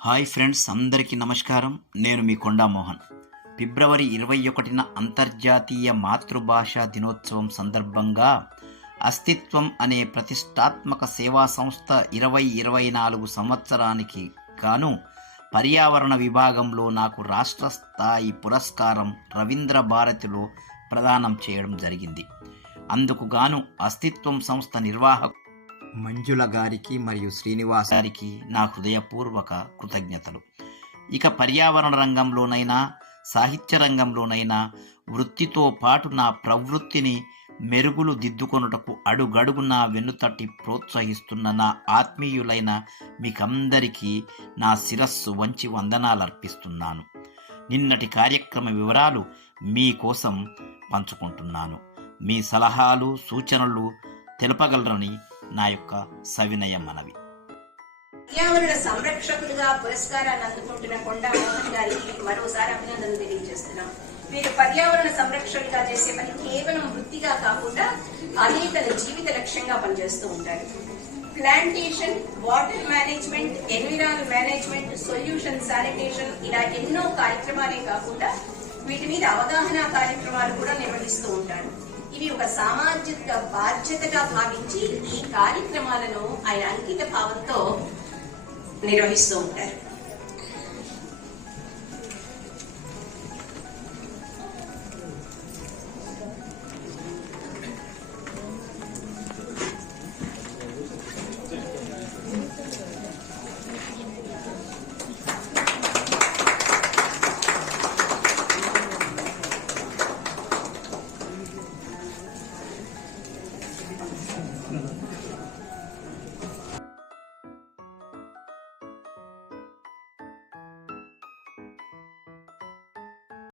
Hi friends అందరికీ నమస్కారం. నేను మీ కొండామోహన్. ఫిబ్రవరి ఇరవై ఒకటిన అంతర్జాతీయ మాతృభాషా దినోత్సవం సందర్భంగా అస్తిత్వం అనే ప్రతిష్టాత్మక సేవా సంస్థ ఇరవై ఇరవై నాలుగు సంవత్సరానికి గాను పర్యావరణ విభాగంలో నాకు రాష్ట్ర స్థాయి పురస్కారం రవీంద్ర భారతిలో ప్రదానం చేయడం జరిగింది. అందుకు గాను అస్తిత్వం సంస్థ నిర్వాహకు మంజుల గారికి మరియు శ్రీనివాస్ గారికి నా హృదయపూర్వక కృతజ్ఞతలు. ఇక పర్యావరణ రంగంలోనైనా సాహిత్య రంగంలోనైనా వృత్తితో పాటు నా ప్రవృత్తిని మెరుగులు దిద్దుకొనుటకు అడుగడుగున వెన్నుతట్టి ప్రోత్సహిస్తున్న నా ఆత్మీయులైన మీకందరికీ నా శిరస్సు వంచి వందనాలు అర్పిస్తున్నాను నిన్నటి కార్యక్రమ వివరాలు మీకోసం పంచుకుంటున్నాను. మీ సలహాలు సూచనలు తెలపగలరని నా యొక్క సవినయ మనవి. పర్యావరణ సంరక్షకులుగా పురస్కారాన్ని అందుకుంటున్న కొండా మోహన్ గారికి మరోసారి అభినందనలు తెలియజేస్తున్నాం. మీరు పర్యావరణ సంరక్షకులుగా చేసే పని కేవలం వృత్తిగా కాకుండా అదే తన జీవిత లక్ష్యంగా పనిచేస్తూ ఉంటారు. Plantation water management environment management solution sanitation ఇలా ఎన్నో కార్యక్రమాలే కాకుండా వీటి మీద అవగాహన కార్యక్రమాలు కూడా నిర్వహిస్తూ ఉంటారు. ఇవి ఒక సామాజిక బాధ్యతగా భావించి కార్యక్రమాలను ఆయన అంకిత భావంతో నిర్వహిస్తూ ఉంటారు